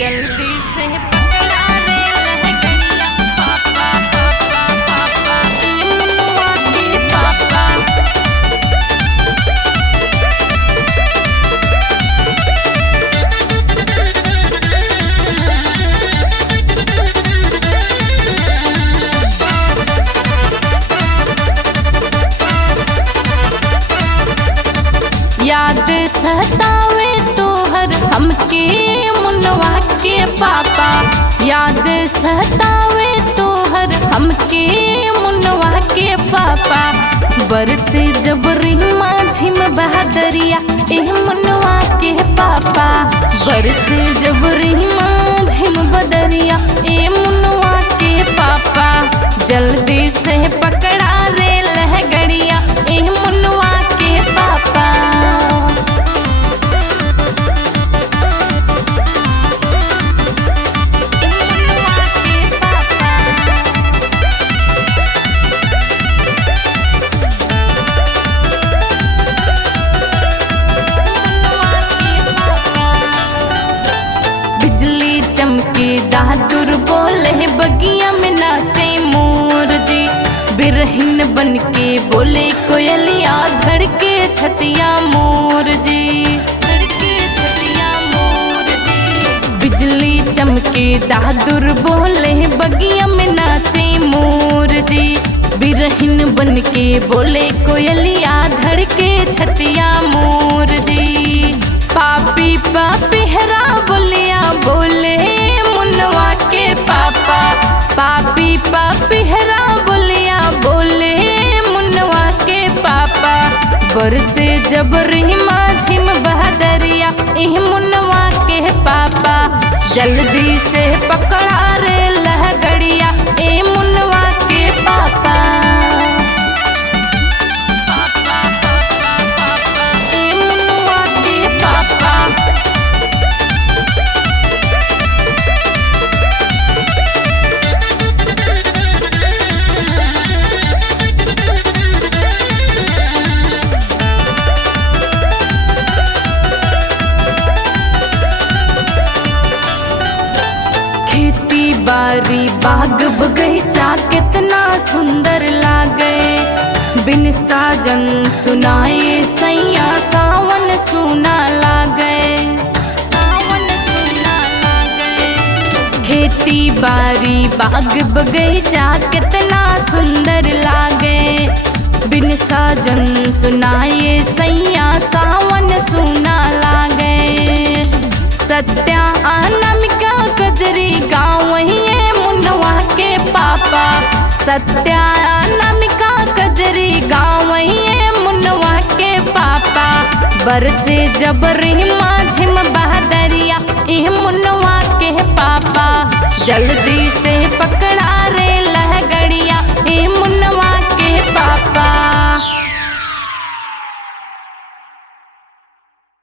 जल्दी से पकड़ा रे लहगड़िया पापा पापा पापा ये मुनुआ के पापा। याद सतावे तोहर हमके मुनवा के पापा, याद सतावे तोहर हमके मुनवा के पापा। बरसे जब रिमा झिम बहादरिया ए मुनवा के पापा, बरसे जब रिमा झिम बदरिया ए मुनवा के पापा। जल्दी से पकड़ा रे लहगड़िया ए मुनवा के पापा। बिजली चमके बहादुर बोले बगिया में नाचे मोर जी, बिरहीन बन के बोले कोयलिया धड़के छतिया मोर जी, धड़के छतिया मोर जी। बिजली चमके बहादुर बोले बगिया में नाचे मोर जी, बिरहीन बन के बोले कोयलिया धड़के छतिया मोर जी। पापी पापी हरा बोलिया बोले मुनवा के पापा, पापी पापी हरा बोलिया बोले मुनवा के पापा। बरसे जब रिमा झिम बहादरिया एह मुनवा के पापा। जल्दी से पकड़ा रे लहगड़िया ए मुनवा के पापा। खेती बारी बाग बगीचा कितना सुंदर लागे, बिन साजन सुनाए सैया सावन सुना लागे, सावन सुना लागे। खेती बारी बाग बगीचा कितना सुंदर लागे, बिन साजन सुनाए सैया सावन सुना लागे। सत्या अनामिका कजरी गाँव है मुनवा के पापा, सत्या अनामिका कजरी गाँव है मुनवा के पापा। बरसे जब रिमा झिम